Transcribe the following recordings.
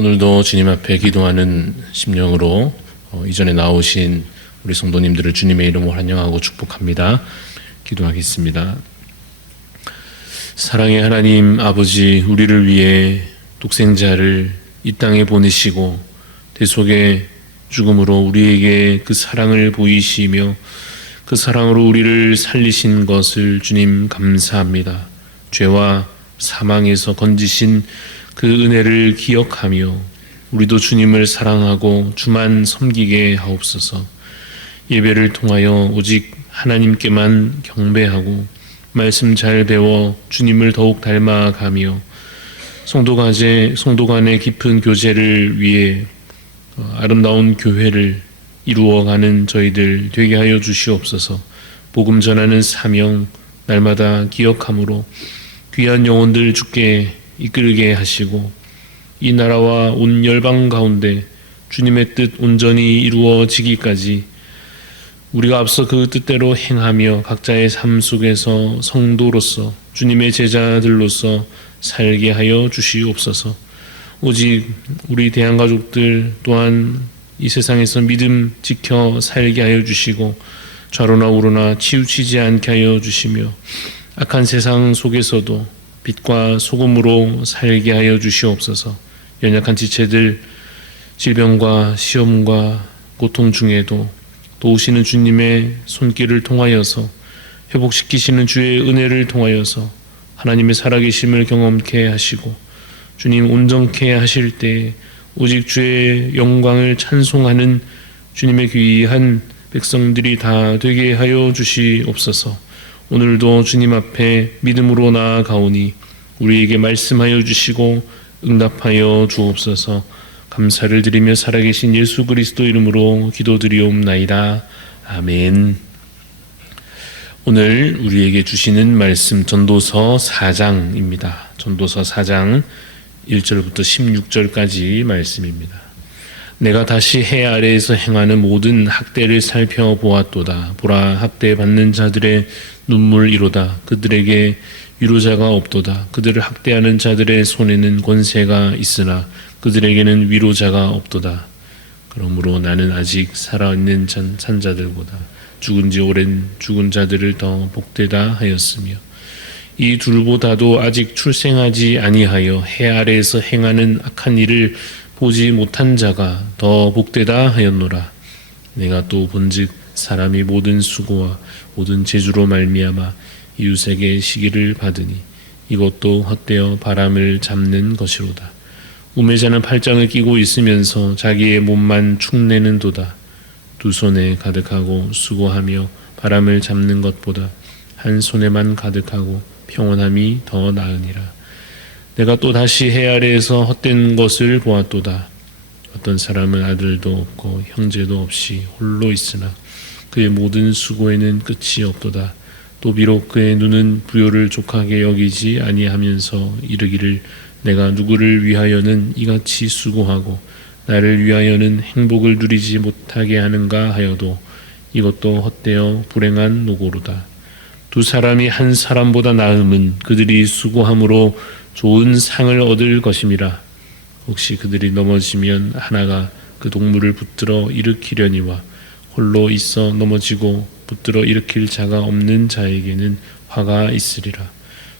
오늘도 주님 앞에 기도하는 심령으로 이전에 나오신 우리 성도님들을 주님의 이름으로 환영하고 축복합니다. 기도하겠습니다. 사랑의 하나님 아버지, 우리를 위해 독생자를 이 땅에 보내시고 대속의 죽음으로 우리에게 그 사랑을 보이시며 그 사랑으로 우리를 살리신 것을 주님 감사합니다. 죄와 사망에서 건지신 그 은혜를 기억하며 우리도 주님을 사랑하고 주만 섬기게 하옵소서. 예배를 통하여 오직 하나님께만 경배하고 말씀 잘 배워 주님을 더욱 닮아가며 성도 간의 깊은 교제를 위해 아름다운 교회를 이루어가는 저희들 되게 하여 주시옵소서. 복음 전하는 사명 날마다 기억함으로 귀한 영혼들 주께 이끌게 하시고 이 나라와 온 열방 가운데 주님의 뜻 온전히 이루어지기까지 우리가 앞서 그 뜻대로 행하며 각자의 삶 속에서 성도로서 주님의 제자들로서 살게 하여 주시옵소서. 오직 우리 대한가족들 또한 이 세상에서 믿음 지켜 살게 하여 주시고 좌로나 우로나 치우치지 않게 하여 주시며 악한 세상 속에서도 빛과 소금으로 살게 하여 주시옵소서. 연약한 지체들 질병과 시험과 고통 중에도 도우시는 주님의 손길을 통하여서 회복시키시는 주의 은혜를 통하여서 하나님의 살아계심을 경험케 하시고 주님 온전케 하실 때 오직 주의 영광을 찬송하는 주님의 귀한 백성들이 다 되게 하여 주시옵소서. 오늘도 주님 앞에 믿음으로 나아가오니 우리에게 말씀하여 주시고 응답하여 주옵소서. 감사를 드리며 살아계신 예수 그리스도 이름으로 기도드리옵나이다. 아멘. 오늘 우리에게 주시는 말씀 전도서 4장입니다. 전도서 4장 1절부터 16절까지 말씀입니다. 내가 다시 해 아래에서 행하는 모든 학대를 살펴보았도다. 보라, 학대받는 자들의 눈물이로다. 그들에게 위로자가 없도다. 그들을 학대하는 자들의 손에는 권세가 있으나 그들에게는 위로자가 없도다. 그러므로 나는 아직 살아있는 산자들보다 죽은 지 오랜 죽은 자들을 더 복되다 하였으며 이 둘보다도 아직 출생하지 아니하여 해 아래에서 행하는 악한 일을 보지 못한 자가 더 복되다 하였노라. 내가 또 본즉 사람이 모든 수고와 모든 재주로 말미암아 이웃에게 시기를 받으니 이것도 헛되어 바람을 잡는 것이로다. 우매자는 팔짱을 끼고 있으면서 자기의 몸만 축내는도다. 두 손에 가득하고 수고하며 바람을 잡는 것보다 한 손에만 가득하고 평온함이 더 나으니라. 내가 또 다시 해 아래에서 헛된 것을 보았도다. 어떤 사람은 아들도 없고 형제도 없이 홀로 있으나 그의 모든 수고에는 끝이 없도다. 또 비록 그의 눈은 부요를 족하게 여기지 아니하면서 이르기를 내가 누구를 위하여는 이같이 수고하고 나를 위하여는 행복을 누리지 못하게 하는가 하여도 이것도 헛되어 불행한 노고로다. 두 사람이 한 사람보다 나음은 그들이 수고함으로 좋은 상을 얻을 것임이라. 혹시 그들이 넘어지면 하나가 그 동물을 붙들어 일으키려니와 홀로 있어 넘어지고 붙들어 일으킬 자가 없는 자에게는 화가 있으리라.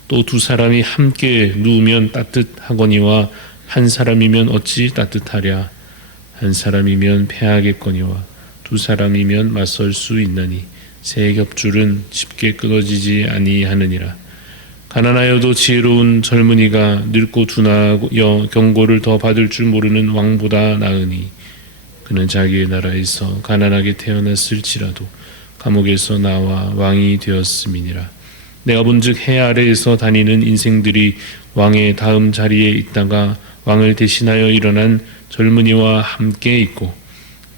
또 두 사람이 함께 누우면 따뜻하거니와 한 사람이면 어찌 따뜻하랴. 한 사람이면 패하겠거니와 두 사람이면 맞설 수 있나니 새 겹줄은 쉽게 끊어지지 아니하느니라. 가난하여도 지혜로운 젊은이가 늙고 둔하여 경고를 더 받을 줄 모르는 왕보다 나으니 그는 자기의 나라에서 가난하게 태어났을지라도 감옥에서 나와 왕이 되었음이니라. 내가 본즉 해 아래에서 다니는 인생들이 왕의 다음 자리에 있다가 왕을 대신하여 일어난 젊은이와 함께 있고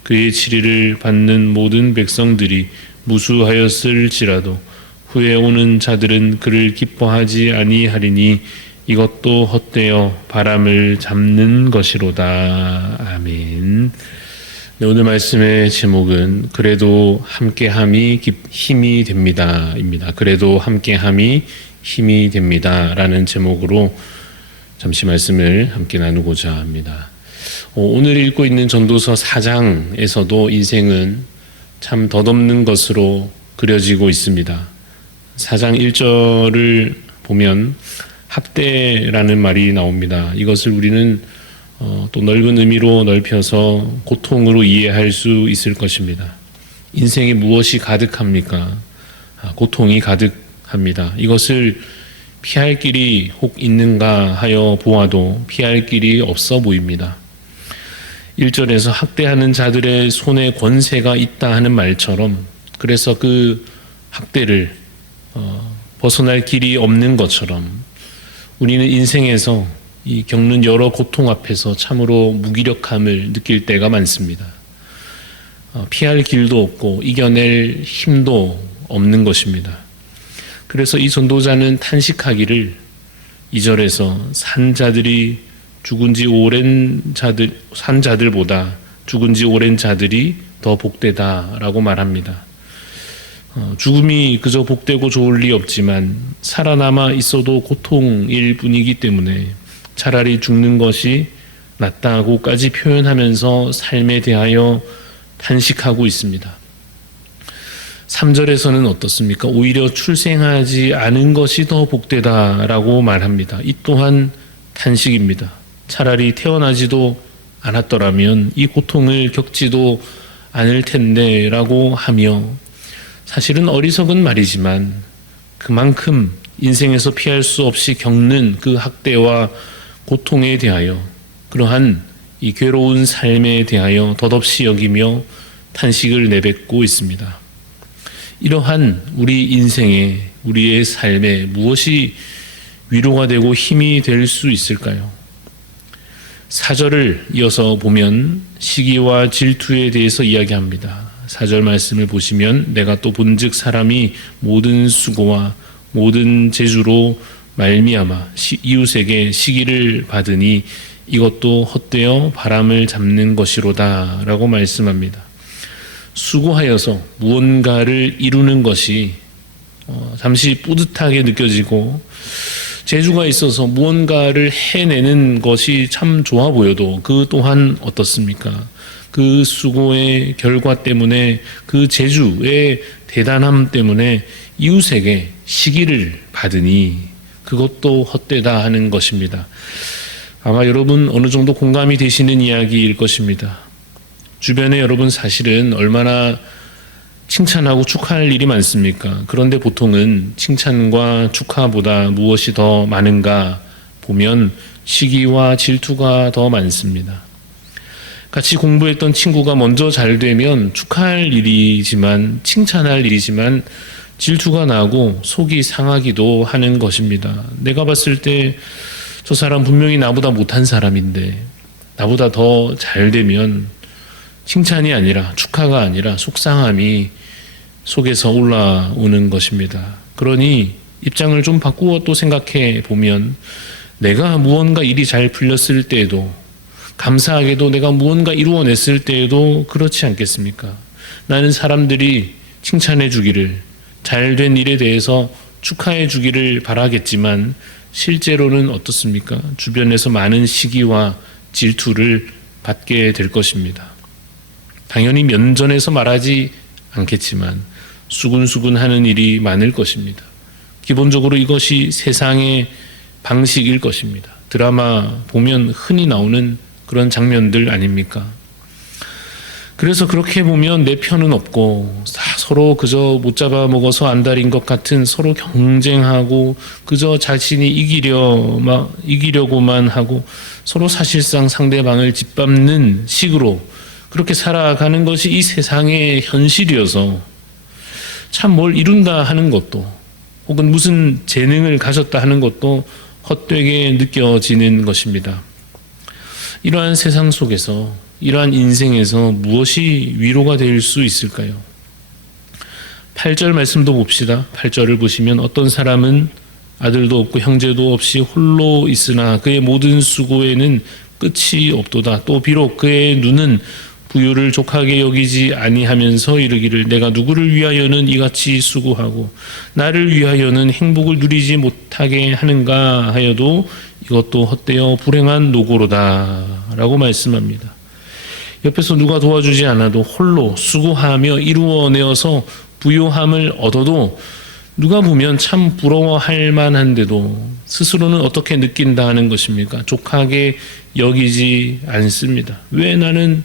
그의 치리를 받는 모든 백성들이 무수하였을지라도 후에 오는 자들은 그를 기뻐하지 아니하리니 이것도 헛되어 바람을 잡는 것이로다. 아멘. 네, 오늘 말씀의 제목은 그래도 함께함이 힘이 됩니다 입니다. 그래도 함께함이 힘이 됩니다 라는 제목으로 잠시 말씀을 함께 나누고자 합니다. 오늘 읽고 있는 전도서 4장에서도 인생은 참 덧없는 것으로 그려지고 있습니다. 4장 1절을 보면 학대라는 말이 나옵니다. 이것을 우리는 또 넓은 의미로 넓혀서 고통으로 이해할 수 있을 것입니다. 인생에 무엇이 가득합니까? 고통이 가득합니다. 이것을 피할 길이 혹 있는가 하여 보아도 피할 길이 없어 보입니다. 1절에서 학대하는 자들의 손에 권세가 있다 하는 말처럼, 그래서 그 학대를 벗어날 길이 없는 것처럼 우리는 인생에서 이 겪는 여러 고통 앞에서 참으로 무기력함을 느낄 때가 많습니다. 피할 길도 없고 이겨낼 힘도 없는 것입니다. 그래서 이 전도자는 탄식하기를 2절에서 산 자들보다 죽은 지 오랜 자들이 더 복되다라고 말합니다. 죽음이 그저 복되고 좋을 리 없지만 살아남아 있어도 고통일 뿐이기 때문에 차라리 죽는 것이 낫다고까지 표현하면서 삶에 대하여 탄식하고 있습니다. 3절에서는 어떻습니까? 오히려 출생하지 않은 것이 더 복되다라고 말합니다. 이 또한 탄식입니다. 차라리 태어나지도 않았더라면 이 고통을 겪지도 않을 텐데 라고 하며, 사실은 어리석은 말이지만 그만큼 인생에서 피할 수 없이 겪는 그 학대와 고통에 대하여, 그러한 이 괴로운 삶에 대하여 덧없이 여기며 탄식을 내뱉고 있습니다. 이러한 우리 인생에, 우리의 삶에 무엇이 위로가 되고 힘이 될 수 있을까요? 4절을 이어서 보면 시기와 질투에 대해서 이야기합니다. 4절 말씀을 보시면 내가 또 본즉 사람이 모든 수고와 모든 재주로 말미암아 이웃에게 시기를 받으니 이것도 헛되어 바람을 잡는 것이로다 라고 말씀합니다. 수고하여서 무언가를 이루는 것이 잠시 뿌듯하게 느껴지고, 재주가 있어서 무언가를 해내는 것이 참 좋아 보여도 그 또한 어떻습니까? 그 수고의 결과 때문에, 그 재주의 대단함 때문에 이웃에게 시기를 받으니 그것도 헛되다 하는 것입니다. 아마 여러분 어느 정도 공감이 되시는 이야기일 것입니다. 주변에 여러분 사실은 얼마나 칭찬하고 축하할 일이 많습니까? 그런데 보통은 칭찬과 축하보다 무엇이 더 많은가 보면 시기와 질투가 더 많습니다. 같이 공부했던 친구가 먼저 잘 되면 축하할 일이지만, 칭찬할 일이지만 질투가 나고 속이 상하기도 하는 것입니다. 내가 봤을 때 저 사람 분명히 나보다 못한 사람인데 나보다 더 잘 되면 칭찬이 아니라, 축하가 아니라 속상함이 속에서 올라오는 것입니다. 그러니 입장을 좀 바꾸어 또 생각해 보면, 내가 무언가 일이 잘 풀렸을 때에도, 감사하게도 내가 무언가 이루어냈을 때에도 그렇지 않겠습니까? 나는 사람들이 칭찬해 주기를, 잘된 일에 대해서 축하해 주기를 바라겠지만 실제로는 어떻습니까? 주변에서 많은 시기와 질투를 받게 될 것입니다. 당연히 면전에서 말하지 않겠지만 수근수근 하는 일이 많을 것입니다. 기본적으로 이것이 세상의 방식일 것입니다. 드라마 보면 흔히 나오는 그런 장면들 아닙니까? 그래서 그렇게 보면 내 편은 없고 서로 그저 못 잡아먹어서 안달인 것 같은, 서로 경쟁하고 그저 자신이 이기려고만 하고 서로 사실상 상대방을 짓밟는 식으로 그렇게 살아가는 것이 이 세상의 현실이어서 참 뭘 이룬다 하는 것도, 혹은 무슨 재능을 가졌다 하는 것도 헛되게 느껴지는 것입니다. 이러한 세상 속에서, 이러한 인생에서 무엇이 위로가 될 수 있을까요? 8절 말씀도 봅시다. 8절을 보시면 어떤 사람은 아들도 없고 형제도 없이 홀로 있으나 그의 모든 수고에는 끝이 없도다. 또 비록 그의 눈은 부유를 족하게 여기지 아니하면서 이르기를 내가 누구를 위하여는 이같이 수고하고 나를 위하여는 행복을 누리지 못하게 하는가 하여도 이것도 헛되어 불행한 노고로다 라고 말씀합니다. 옆에서 누가 도와주지 않아도 홀로 수고하며 이루어내어서 부유함을 얻어도 누가 보면 참 부러워할 만한데도 스스로는 어떻게 느낀다 하는 것입니까? 족하게 여기지 않습니다. 왜 나는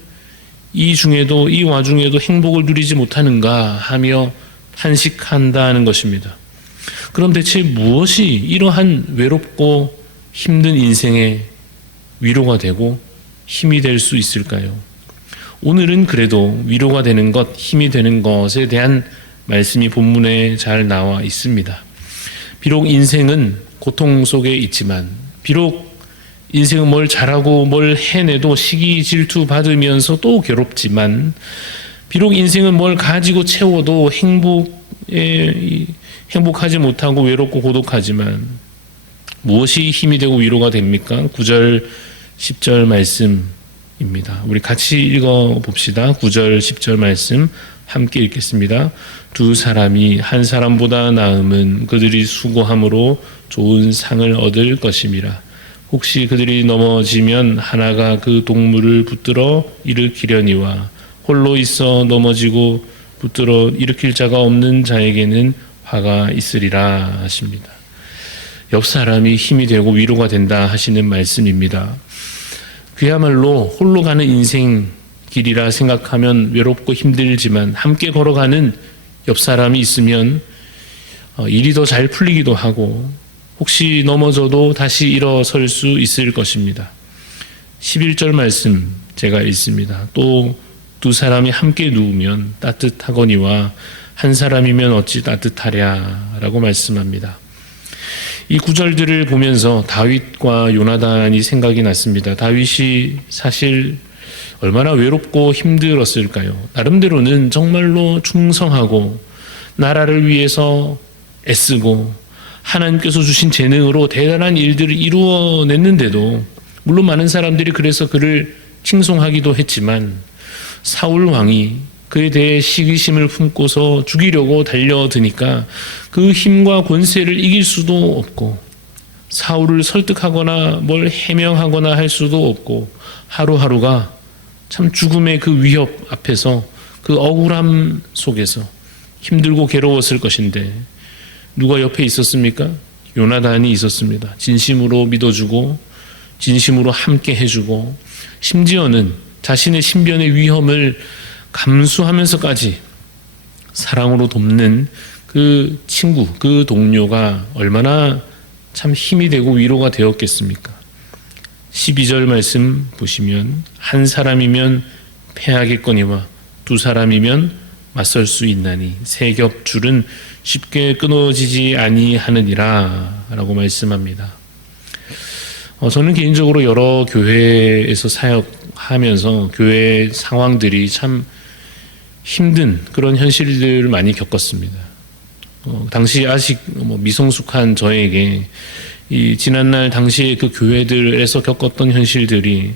이 와중에도 행복을 누리지 못하는가 하며 탄식한다는 것입니다. 그럼 대체 무엇이 이러한 외롭고 힘든 인생의 위로가 되고 힘이 될 수 있을까요? 오늘은 그래도 위로가 되는 것, 힘이 되는 것에 대한 말씀이 본문에 잘 나와 있습니다. 비록 인생은 고통 속에 있지만, 비록 인생은 뭘 잘하고 뭘 해내도 시기 질투 받으면서 또 괴롭지만, 비록 인생은 뭘 가지고 채워도 행복하지 못하고 외롭고 고독하지만 무엇이 힘이 되고 위로가 됩니까? 9절 10절 말씀입니다. 우리 같이 읽어봅시다. 9절 10절 말씀 함께 읽겠습니다. 두 사람이 한 사람보다 나음은 그들이 수고함으로 좋은 상을 얻을 것임이라. 혹시 그들이 넘어지면 하나가 그 동물을 붙들어 일으키려니와 홀로 있어 넘어지고 붙들어 일으킬 자가 없는 자에게는 화가 있으리라 하십니다. 옆 사람이 힘이 되고 위로가 된다 하시는 말씀입니다. 그야말로 홀로 가는 인생 길이라 생각하면 외롭고 힘들지만 함께 걸어가는 옆 사람이 있으면 일이 더 잘 풀리기도 하고 혹시 넘어져도 다시 일어설 수 있을 것입니다. 11절 말씀 제가 읽습니다. 또 두 사람이 함께 누우면 따뜻하거니와 한 사람이면 어찌 따뜻하랴 라고 말씀합니다. 이 구절들을 보면서 다윗과 요나단이 생각이 났습니다. 다윗이 사실 얼마나 외롭고 힘들었을까요? 나름대로는 정말로 충성하고 나라를 위해서 애쓰고 하나님께서 주신 재능으로 대단한 일들을 이루어냈는데도 물론 많은 사람들이 그래서 그를 칭송하기도 했지만 사울 왕이 그에 대해 시기심을 품고서 죽이려고 달려드니까 그 힘과 권세를 이길 수도 없고 사울을 설득하거나 뭘 해명하거나 할 수도 없고 하루하루가 참 죽음의 그 위협 앞에서 그 억울함 속에서 힘들고 괴로웠을 것인데 누가 옆에 있었습니까? 요나단이 있었습니다. 진심으로 믿어주고 진심으로 함께 해주고 심지어는 자신의 신변의 위험을 감수하면서까지 사랑으로 돕는 그 친구, 그 동료가 얼마나 참 힘이 되고 위로가 되었겠습니까? 12절 말씀 보시면 한 사람이면 패하겠거니와 두 사람이면 맞설 수 있나니 세 겹 줄은 쉽게 끊어지지 아니하느니라 라고 말씀합니다. 저는 개인적으로 여러 교회에서 사역하면서 교회 상황들이 참 힘든 그런 현실들을 많이 겪었습니다. 당시 아직 미성숙한 저에게 이 지난날 당시에 그 교회들에서 겪었던 현실들이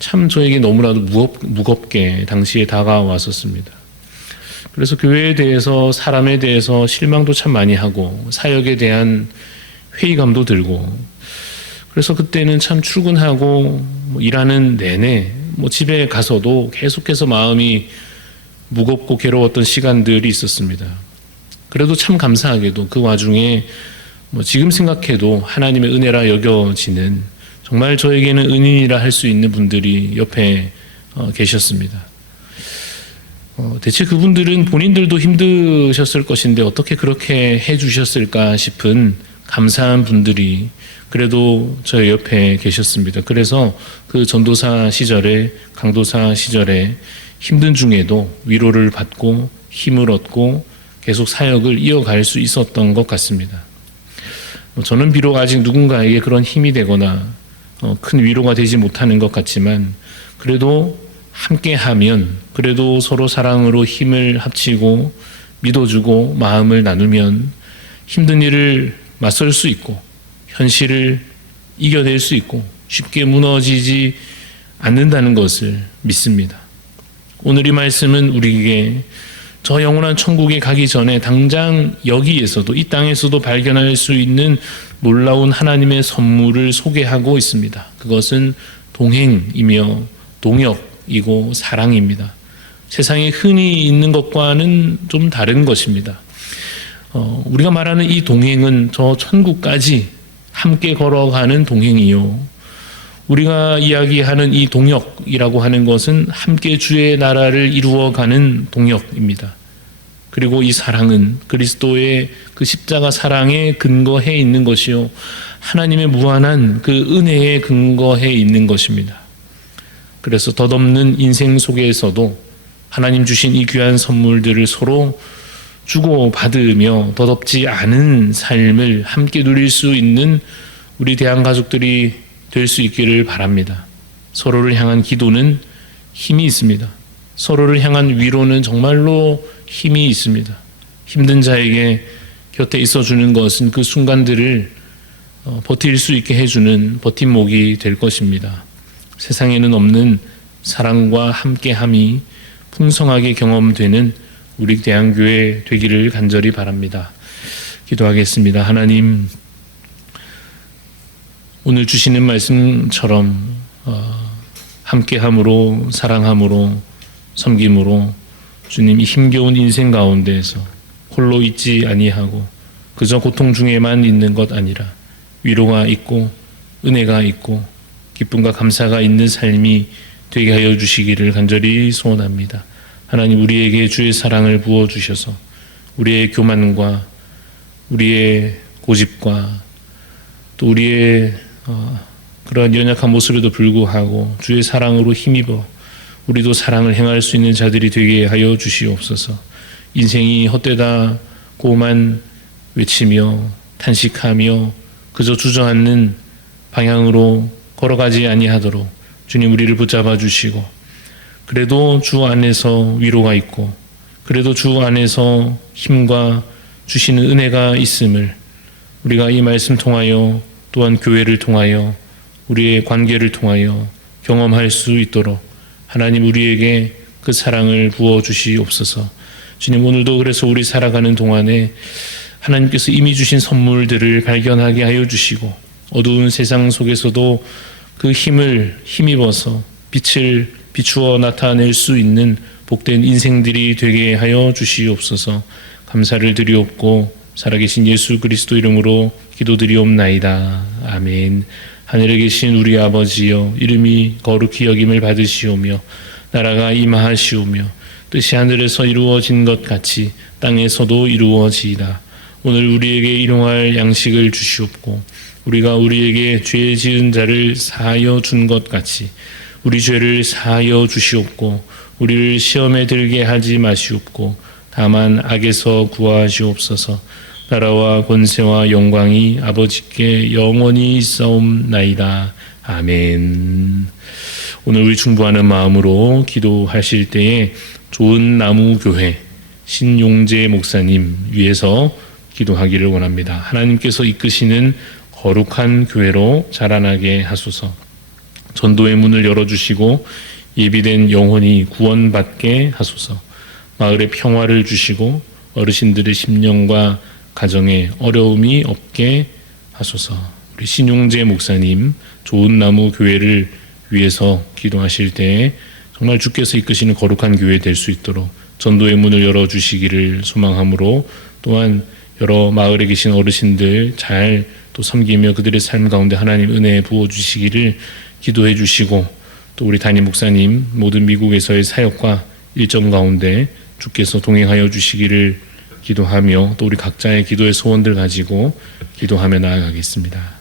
참 저에게 너무나도 무겁게 당시에 다가왔었습니다. 그래서 교회에 대해서 사람에 대해서 실망도 참 많이 하고 사역에 대한 회의감도 들고 그래서 그때는 참 출근하고 일하는 내내 집에 가서도 계속해서 마음이 무겁고 괴로웠던 시간들이 있었습니다. 그래도 참 감사하게도 그 와중에 지금 생각해도 하나님의 은혜라 여겨지는 정말 저에게는 은인이라 할 수 있는 분들이 옆에 계셨습니다. 대체 그분들은 본인들도 힘드셨을 것인데 어떻게 그렇게 해주셨을까 싶은 감사한 분들이 그래도 저희 옆에 계셨습니다. 그래서 그 전도사 시절에 강도사 시절에 힘든 중에도 위로를 받고 힘을 얻고 계속 사역을 이어갈 수 있었던 것 같습니다. 저는 비록 아직 누군가에게 그런 힘이 되거나 큰 위로가 되지 못하는 것 같지만 그래도 함께하면 그래도 서로 사랑으로 힘을 합치고 믿어주고 마음을 나누면 힘든 일을 맞설 수 있고 현실을 이겨낼 수 있고 쉽게 무너지지 않는다는 것을 믿습니다. 오늘 이 말씀은 우리에게 저 영원한 천국에 가기 전에 당장 여기에서도, 이 땅에서도 발견할 수 있는 놀라운 하나님의 선물을 소개하고 있습니다. 그것은 동행이며 동역이고 사랑입니다. 세상에 흔히 있는 것과는 좀 다른 것입니다. 우리가 말하는 이 동행은 저 천국까지 함께 걸어가는 동행이요, 우리가 이야기하는 이 동역이라고 하는 것은 함께 주의 나라를 이루어가는 동역입니다. 그리고 이 사랑은 그리스도의 그 십자가 사랑에 근거해 있는 것이요, 하나님의 무한한 그 은혜에 근거해 있는 것입니다. 그래서 덧없는 인생 속에서도 하나님 주신 이 귀한 선물들을 서로 주고받으며 덧없지 않은 삶을 함께 누릴 수 있는 우리 대한가족들이 될 수 있기를 바랍니다. 서로를 향한 기도는 힘이 있습니다. 서로를 향한 위로는 정말로 힘이 있습니다. 힘든 자에게 곁에 있어주는 것은 그 순간들을 버틸 수 있게 해주는 버팀목이 될 것입니다. 세상에는 없는 사랑과 함께함이 풍성하게 경험되는 우리 대한교회 되기를 간절히 바랍니다. 기도하겠습니다. 하나님, 오늘 주시는 말씀처럼 함께함으로, 사랑함으로, 섬김으로 주님 이 힘겨운 인생 가운데에서 홀로 있지 아니하고 그저 고통 중에만 있는 것 아니라 위로가 있고 은혜가 있고 기쁨과 감사가 있는 삶이 되게 하여 주시기를 간절히 소원합니다. 하나님, 우리에게 주의 사랑을 부어주셔서 우리의 교만과 우리의 고집과 또 우리의 그러한 연약한 모습에도 불구하고 주의 사랑으로 힘입어 우리도 사랑을 행할 수 있는 자들이 되게 하여 주시옵소서. 인생이 헛되다고만 외치며 탄식하며 그저 주저앉는 방향으로 걸어가지 아니하도록 주님 우리를 붙잡아 주시고, 그래도 주 안에서 위로가 있고 그래도 주 안에서 힘과 주시는 은혜가 있음을 우리가 이 말씀 통하여 또한 교회를 통하여 우리의 관계를 통하여 경험할 수 있도록 하나님 우리에게 그 사랑을 부어주시옵소서. 주님, 오늘도 그래서 우리 살아가는 동안에 하나님께서 이미 주신 선물들을 발견하게 하여 주시고 어두운 세상 속에서도 그 힘을 힘입어서 빛을 비추어 나타낼 수 있는 복된 인생들이 되게 하여 주시옵소서. 감사를 드리옵고 살아계신 예수 그리스도 이름으로 기도드리옵나이다. 아멘. 하늘에 계신 우리 아버지여, 이름이 거룩히 여김을 받으시오며 나라가 임하시오며 뜻이 하늘에서 이루어진 것 같이 땅에서도 이루어지이다. 오늘 우리에게 일용할 양식을 주시옵고 우리가 우리에게 죄 지은 자를 사하여 준 것 같이 우리 죄를 사하여 주시옵고 우리를 시험에 들게 하지 마시옵고 다만 악에서 구하시옵소서. 나라와 권세와 영광이 아버지께 영원히 있사옵나이다. 아멘. 오늘 우리 중보하는 마음으로 기도하실 때에 좋은 나무 교회 신용재 목사님 위해서 기도하기를 원합니다. 하나님께서 이끄시는 거룩한 교회로 자라나게 하소서. 전도의 문을 열어주시고 예비된 영혼이 구원받게 하소서. 마을에 평화를 주시고 어르신들의 심령과 가정에 어려움이 없게 하소서. 우리 신용재 목사님 좋은 나무 교회를 위해서 기도하실 때에 정말 주께서 이끄시는 거룩한 교회 될 수 있도록 전도의 문을 열어주시기를 소망하므로, 또한 여러 마을에 계신 어르신들 잘 또 섬기며 그들의 삶 가운데 하나님 은혜 부어주시기를 기도해 주시고, 또 우리 담임 목사님 모든 미국에서의 사역과 일정 가운데 주께서 동행하여 주시기를 기도하며 또 우리 각자의 기도의 소원들 가지고 기도하며 나아가겠습니다.